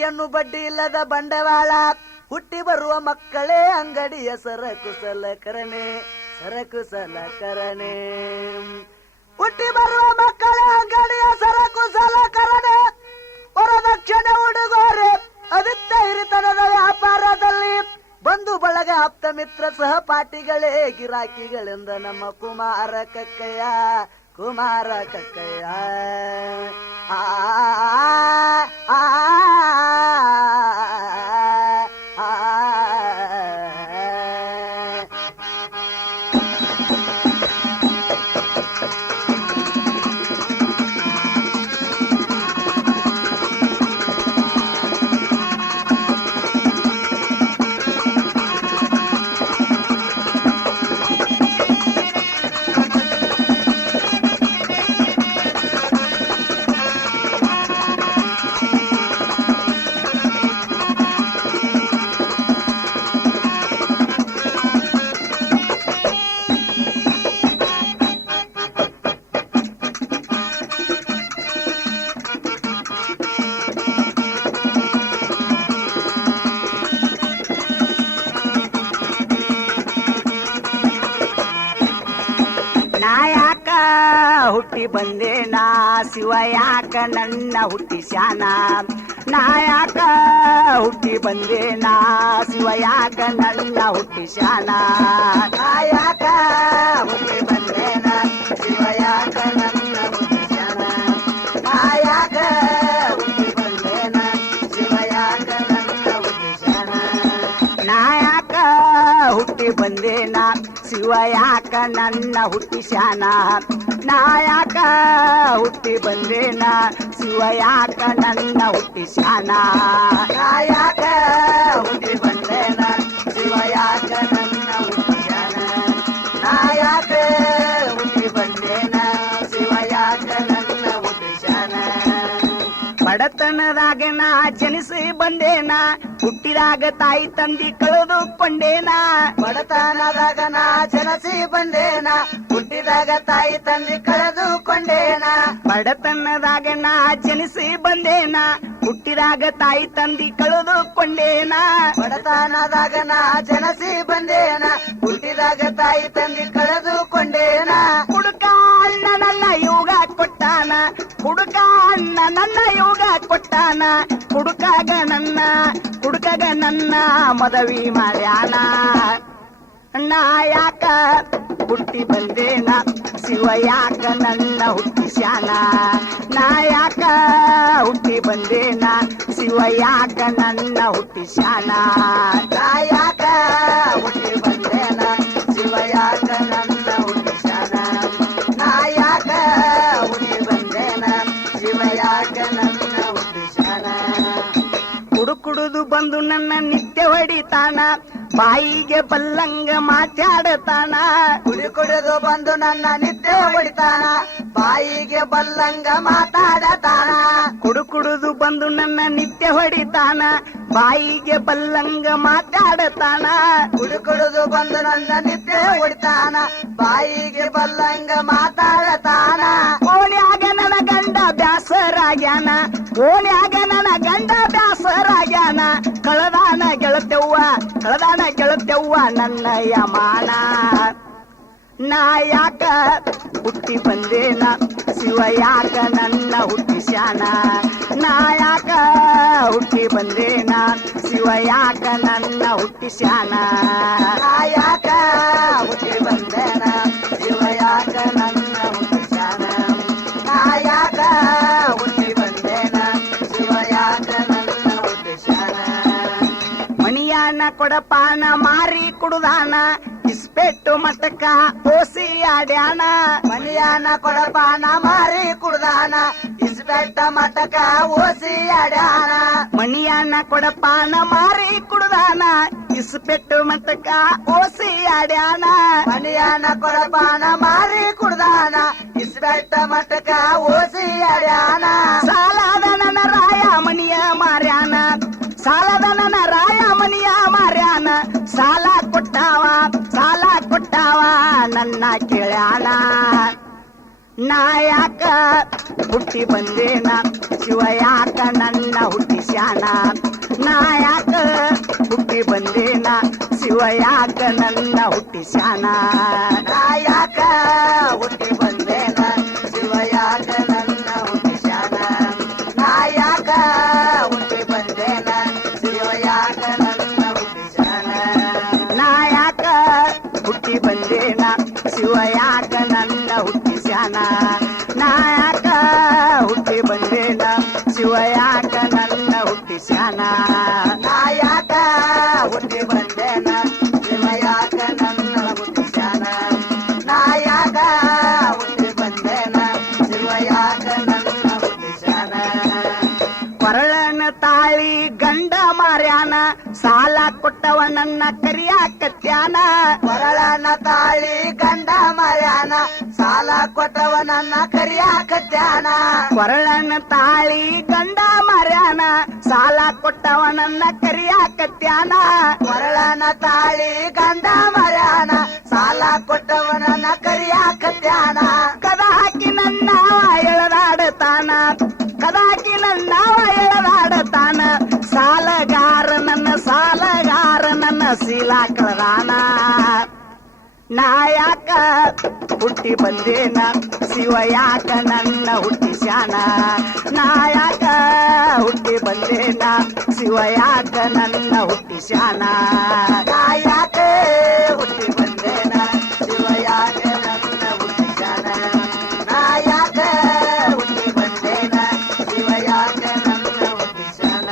ಎನ್ನು ಬಡ್ಡಿ ಇಲ್ಲದ ಬಂಡವಾಳ ಹುಟ್ಟಿ ಬರುವ ಮಕ್ಕಳೇ ಅಂಗಡಿಯ ಸರಕು ಸಲಕರಣೆ ಹುಟ್ಟಿ ಬರುವ ಮಕ್ಕಳೇ ಅಂಗಡಿಯ ಸರಕು ಸಲಕರಣೆ ವರದಕ್ಷಿಣೆ ಉಡುಗೊರೆ ಅದಿತ್ತ ಹಿರಿತನದ ವ್ಯಾಪಾರದಲ್ಲಿ ಬಂಧು ಬಳಗ ಆಪ್ತ ಮಿತ್ರ ಸಹಪಾಠಿಗಳೇ ಗಿರಾಕಿಗಳೆಂದ ನಮ್ಮ ಕುಮಾರ ಕಕ್ಕಯ್ಯ ಆ ಹುಟ್ಟಿ ಬಂದೇನಾ ಶಿವ ಯಾಕ ನನ್ನ ಹುಟ್ಟಿಸ್ಯಾನ ನಾಯಕ ಹುಟ್ಟಿ ಬಂದೇನಾ ಶಿವ ಯಾಕ ನನ್ನ ಹುಟ್ಟಿಸ್ಯಾನ ನಾಯಕ ಹುಟ್ಟಿ ಬಂದೇನಾ ಶಿವ ಯಾಕ ನನ್ನ ಹುಟ್ಟಿಸ್ಯಾನ ನಾಯಕ ಹುಟ್ಟಿ ಬಂದೇನಾ ಶಿವ ಯಾಕ ನನ್ನ ಹುಟ್ಟಿಸ್ಯಾನ ನಾಯಕ ಹುಟ್ಟಿ ಬಂದೇನಾ ಶಿವ ಯಾಕ ನನ್ನ ಹುಟ್ಟಿಸ್ಯಾನ ನಾಯಕ ಹುಟ್ಟಿ ಬಂದೇನಾ ಶಿವ ಯಾಕ ನನ್ನ ಹುಟ್ಟಿಸ್ಯಾನ ನಾಯಕ ಹುಟ್ಟಿ ಬಂದೇನಾ ಶಿವ ಯಾಕ ನನ್ನ ಹುಟ್ಟಿಸ್ಯಾನ ನಾಯಕ ಹುಟ್ಟಿ ಬಂದೇನಾ ಶಿವ ಯಾಕ ನನ್ನ ಹುಟ್ಟಿಸ್ಯಾನ ಬಡತನದಾಗ ನಾ ಜನಿಸಿ ಬಂದೇನಾ ಹುಟ್ಟಿದಾಗ ತಾಯಿ ತಂದಿ ಕಳೆದುಕೊಂಡೇನಾ ಬಡತನದಾಗ ನಾ ಜನಿಸಿ ಬಂದೇನಾ ಹುಟ್ಟಿದಾಗ ತಾಯಿ ತಂದಿ ಕಳೆದುಕೊಂಡೇನಾ ಬಡತನದಾಗ ನಾ ಜನಿಸಿ ಬಂದೇನಾ ಹುಟ್ಟಿದಾಗ ತಾಯಿ ತಂದಿ ಕಳೆದುಕೊಂಡೇನಾ ಬಡತನದಾಗ ನಾ ಜನಿಸಿ ಬಂದೇನಾ ಹುಟ್ಟಿದಾಗ ತಾಯಿ ತಂದಿ ಕಳೆದುಕೊಂಡೇನಾ ಹುಡುಕ ಅಣ್ಣ ನನ್ನ ಯೋಗ ಕೊಟ್ಟಾನ ಹುಡುಕ ಅಣ್ಣ ನನ್ನ ಯೋಗ ಕೊಟ್ಟಾನ ಹುಡುಕಾಗ ನನ್ನ ಮದವಿ ಮಾಡ್ಯಾನ ನಾಯಕ ಹುಟ್ಟಿ ಬಂದೇನಾ ಶಿವ ಯಾಕ ನನ್ನ ಹುಟ್ಟಿಸ್ಯಾನ ನಾಯಕ ಹುಟ್ಟಿ ಬಂದೇನಾ ಶಿವ ಯಾಕ ನನ್ನ ಹುಟ್ಟಿಸ್ಯಾನ ನಾಯಕ ಹುಟ್ಟಿ ಬಂದೇನಾ ಶಿವ ಯಾಕ ನನ್ನ ಹುಟ್ಟಿಸ್ಯಾನ ನಾಯಕ ಹುಟ್ಟಿ ಬಂದೇನಾ ಶಿವ ಯಾಕ ನನ್ನ ಹುಟ್ಟಿಸ್ಯಾನ ಕುಡುದು ಬಂದು ನನ್ನ ನಿತ್ಯ ಹೊಡಿತಾನ ಬಾಯಿಗೆ ಬಲ್ಲಂಗ ಮಾತಾಡತಾನ ಕುಡಿದು ಬಂದು ನನ್ನ ನಿತ್ಯ ಹೊಡಿತಾನ ಬಾಯಿಗೆ ಬಲ್ಲಂಗ ಮಾತಾಡತಾನ ಕುಡುದು ಬಂದು ನನ್ನ ನಿತ್ಯ ಹೊಡಿತಾನ ಬಾಯಿಗೆ ಬಲ್ಲಂಗ ಮಾತಾಡತಾನ ಕುಡುದು ಬಂದು ನನ್ನ ನಿತ್ಯ ಹೊಡಿತಾನ ಬಾಯಿಗೆ ಬಲ್ಲಂಗ ಮಾತಾಡತಾನ ಓಣ್ಯಾಗ ನನ್ನ ಗಂಡ ಬ್ಯಾಸರಾಗ್ಯಾನ ಓಣ್ಯಾಗ ನನ್ನ ಗಂಡ ಬ್ಯಾಸರಾಗ್ಯಾನ ಕಳದಾನ ಗೆಳತೆವ್ವ ನನ್ನ ಯಮಾನ ನಾಯಕ ಹುಟ್ಟಿ ಬಂದೇನಾ ಶಿವ ಯಾಕ ನನ್ನ ಹುಟ್ಟಿಸ್ಯಾನ ನಾಯಕ ಹುಟ್ಟಿ ಬಂದೇನಾ ಶಿವ ಯಾಕ ನನ್ನ ಹುಟ್ಟಿಸ್ಯಾನ ನಾಯಕ ಹುಟ್ಟಿ ಬಂದೇನಾ ಶಿವ ಯಾಕ ನನ್ನ ಹುಟ್ಟಿಸ್ಯಾನ ನಾಯಕ ಹುಟ್ಟಿ ಬಂದೇನಾ ಶಿವ ಯಾಕ ನನ್ನ ಹುಟ್ಟಿಸ್ಯಾನ ಮಣಿಯಾನ ಕೊಡಪಾನ ಮಾರಿ ಕುಡುದಾನ ಇಸ್ಪೆಟ್ಟು ಮಟಕ ಓಸಿ ಆಡ್ಯಾನ ಮಣಿಯಾನ ಕೊಡಪಾನ ಮಾರಿ ಕುಡ್ದಾನ ಇಸ್ಪೆಟ್ಟ ಮಟಕ ಓಸಿ ಆಡ್ಯಾನ ಮಣಿಯಾನ ಕೊಡಪಾನ ಮಾರಿ ಕುಡ್ದಾನ ಇಸ್ಪೆಟ್ಟು ಮಟಕ ಓಸಿ ಆಡ್ಯಾನ ಮಣಿಯಾನ ಕೊಡಪಾನ ಮಾರಿ ಕುಡ್ದಾನ ಇಸ್ಪೆಟ್ಟ ಮಟಕ ಓಸಿ ಆಡ್ಯಾನ ಸಾಲದ ನನ್ನ ರಾಯ ಮನಿಯ ಮಾರ್ಯಾನ ಸಾಲದ ನನ್ನ ರಾಯ ಮನಿಯ ಮಾರ್ಯಾನ ಸಾಲ ಕೊಟ್ಟಾವ ನನ್ನ ಕೇಳ್ಯಾನ ನಾಯಕ ಹುಟ್ಟಿ ಬಂದೇನ ಶಿವ ಯಾಕ ನನ್ನ ಹುಟ್ಟಿಸ್ಯಾನ ನಾ ಯಾಕ ಹುಟ್ಟಿ ಬಂದೇನ ಶಿವ ಯಾಕ ನನ್ನ ಹುಟ್ಟಿಸ್ಯಾನ ನಾ ಯಾಕ ಹುಟ್ಟಿ ಬಂದೇನ ಶಿವ ಯಾಕ ನನ್ನ ಹುಟ್ಟಿಸ್ಯಾನ ನಾ ಯಾಕ ಹುಟ್ಟಿ ಬಂದೇನ ಶಿವ ಯಾಕ ನನ್ನ ಹುಟ್ಟಿಸ್ಯಾನ ನಾ ಯಾಕ ಹುಟ್ಟಿ ಬಂದೇನ ಶಿವ ಯಾಕ ನನ್ನ ಹುಟ್ಟಿಸ್ಯಾನ ನಾ ಯಾಕ ಹುಟ್ಟಿ ಬಂದೇನ ಶಿವ ಯಾಕ ನನ್ನ ಹುಟ್ಟಿಸ್ಯಾನ ನಾ ಯಾಕ ಹುಟ್ಟಿ ಬಂದೇನ ಶಿವ ಯಾಕ ನನ್ನ ಹುಟ್ಟಿಸ್ಯಾನ ನಾ ಯಾಕ ಹುಟ್ಟಿ ಬಂದೇನ ಶಿವ ಯಾಕ ನನ್ನ ಹುಟ್ಟಿಸ್ಯಾನ ಕೊರಳನ ತಾಳಿ ಗಂಡ ಮಾರ್ಯಾನ ಸಾಲ ಕೊಟ್ಟವ ನನ್ನ ಕರಿಯಾಕತ್ಯಾನ ಕೊರಳನ ತಾಳಿ ಗಂಡ ಮಾರ್ಯಾನ ಸಾಲ ಕೊಟ್ಟವ ನನ್ನ ಕರಿಯಾಕತ್ಯಾನ ಕೊರಳನ ತಾಳಿ ಗಂಡ ಮಾರ್ಯಾನ ಸಾಲ ಕೊಟ್ಟವ ನನ್ನ ಕರಿಯಾಕತ್ಯಾನ ಕೊರಳನ ತಾಳಿ ಗಂಡ ಮಾರ್ಯಾನ ಸಾಲ ಕೊಟ್ಟವ ನನ್ನ ಕರಿಯಾಕತ್ಯಾನ ಕದ ಹಾಕಿ ನನ್ನ ಎಳದಾಡತಾನ ಕದಾಕಿ ನನ್ನ ಎಳದಾಡತಾನ ಸಾಲಗಾರ ನನ್ನ ಶೀಲ ಕಳದಾನ ನಾ ಯಾಕ ಹುಟ್ಟಿ ಬಂದೇನ ಶಿವ ಯಾಕ ನನ್ನ ಹುಟ್ಟಿಸ್ಯಾನ ನಾ ಯಾಕ ಹುಟ್ಟಿ ಬಂದೇನ ಶಿವ ಯಾಕ ನನ್ನ ಹುಟ್ಟಿಸ್ಯಾನ ನಾ ಯಾಕ ಹುಟ್ಟಿ ಬಂದೇನ ಶಿವ ಯಾಕ ನನ್ನ ಹುಟ್ಟಿಸ್ಯಾನ ನಾ ಯಾಕ ಹುಟ್ಟಿ ಬಂದೇನ ಶಿವ ಯಾಕ ನನ್ನ ಹುಟ್ಟಿಸ್ಯಾನ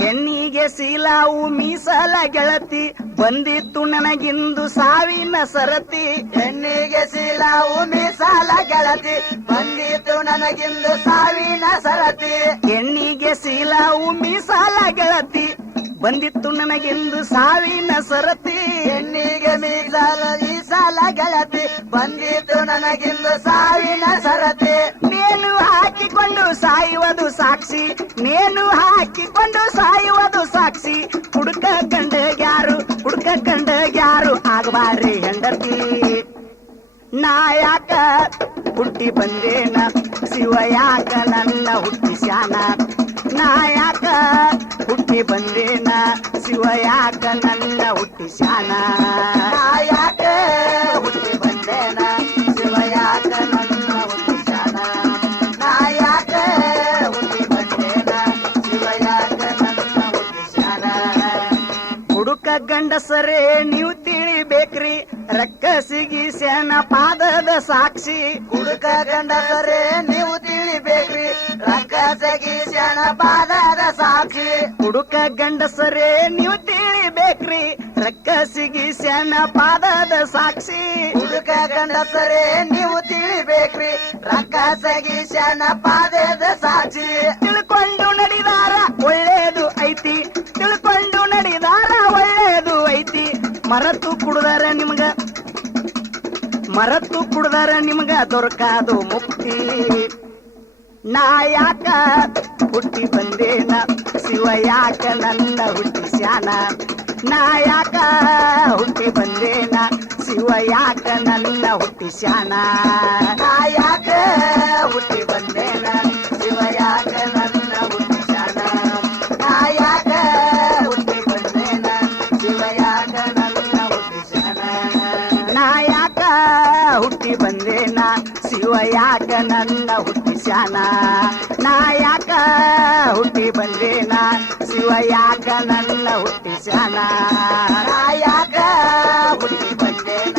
ಹೆಣ್ಣಿಗೆ ಶೀಲಾವು ಮೀಸಲ ಗೆಳತಿ ಬಂದಿತ್ತು ನನಗಿಂದು ಸಾವಿನ ಸರತಿ ಹೆಣ್ಣಿಗೆ ಶೀಲಾವು ಮೀಸಲ ಗೆಳತಿ ಬಂದಿತ್ತು ನನಗಿಂದು ಸಾವಿನ ಸರತಿ ಹೆಣ್ಣಿಗೆ ಶೀಲಾವು ಮೀಸಲ ಗೆಳತಿ ಬಂದಿತ್ತು ನನಗೆಂದು ಸಾವಿನ ಸರತಿ ಹೆಣ್ಣಿಗೆ ಮೀಸಲ ಗೆಳತಿ ಬಂದಿತ್ತು ನನಗೆಂದು ಸಾವಿನ ಸರತಿ ನೇನು ಹಾಕಿಕೊಂಡು ಸಾಯುವುದು ಸಾಕ್ಷಿ ನೇನು ಹಾಕಿಕೊಂಡು ಸಾಯುವುದು ಸಾಕ್ಷಿ ಹುಡುಕ ಕಂಡಗ್ಯಾರು ಆಗಬಾರ್ರಿ ಹೆಂಡತಿ ನಾ ಯಾಕ ಹುಟ್ಟಿ ಬಂದೇನ ಶಿವ ಯಾಕ ನನ್ನ ಹುಟ್ಟಿಸ್ಯಾನ ನಾ ಯಾಕ ಹುಟ್ಟಿ ಬಂದೇನ ಶಿವ ಯಾಕ ನನ್ನ ಹುಟ್ಟಿಸ್ಯಾನ ನಾ ಯಾಕ ಹುಟ್ಟಿ ಬಂದೇನ ಶಿವ ಯಾಕ ನನ್ನ ಹುಟ್ಟಿಸ್ಯಾನ ನಾ ಯಾಕ ಹುಟ್ಟಿ ಬಂದೇನ ಶಿವ ಯಾಕ ನನ್ನ ಹುಟ್ಟಿಸ್ಯಾನ ಹುಡುಕ ಗಂಡಸರೇ ನೀವು ತಿಳಿಬೇಕ್ರಿ ರಕ್ಕಸಿಗಿ ಸೆನ ಪಾದದ ಸಾಕ್ಷಿ ಹುಡುಕ ಗಂಡಸರೇ ನೀವು ತಿಳಿಬೇಕ್ರಿ ರಕ್ಕಸಿಗಿ ಸೆನ ಪಾದದ ಸಾಕ್ಷಿ ಹುಡುಕ ಗಂಡಸರೇ ನೀವು ತಿಳಿಬೇಕ್ರಿ ರಕ್ಕಸಿಗಿ ಸೆನ ಪಾದದ ಸಾಕ್ಷಿ ಹುಡುಕ ಗಂಡಸರೇ ನೀವು ತಿಳಿಬೇಕ್ರಿ ರಕ್ಕಸಿಗಿ ಸೆನ ಪಾದದ ಸಾಕ್ಷಿ ತಿಳ್ಕೊಂಡು ನಡೆದಾರ ಒಳ್ಳೇದು ಐತಿ ತಿಳ್ಕೊಂಡು ನಡೆದಾರ ಒಳ್ಳೇದು ಐತಿ ಮರತು ಕುಡ್ದಾರ ನಿಮ್ಗ ದೊರಕಾದು ಮುಕ್ತಿ ನಾ ಯಾಕ ಹುಟ್ಟಿ ಬಂದೇನ ಶಿವ ಯಾಕ ನನ್ನ ಹುಟ್ಟಿಸ್ಯಾನ ನಾ ಯಾಕ ಹುಟ್ಟಿ ಬಂದೇನ ಶಿವ ಯಾಕ ನನ್ನ ಹುಟ್ಟಿಸ್ಯಾನ ನಾ ಯಾಕ ಹುಟ್ಟಿ ಬಂದೇನ ಶಿವ ಯಾಕ ನನ್ನ ಹುಟ್ಟಿಸ್ಯಾನ ನಾ ಯಾಕ ಹುಟ್ಟಿ ಬಂದೇನ ಶಿವ ಯಾಕ ನನ್ನ ಹುಟ್ಟಿಸ್ಯಾನ ನಾ ಯಾಕ ಹುಟ್ಟಿ ಬಂದೇನ ಶಿವ ಯಾಕ ನನ್ನ ಹುಟ್ಟಿಸ್ಯಾನ ನಾ ಯಾಕ ಹುಟ್ಟಿ ಬಂದೇನ ಶಿವ ಯಾಕ ನನ್ನ ಹುಟ್ಟಿಸ್ಯಾನ ನಾ ಯಾಕ ಹುಟ್ಟಿ ಬಂದೇನ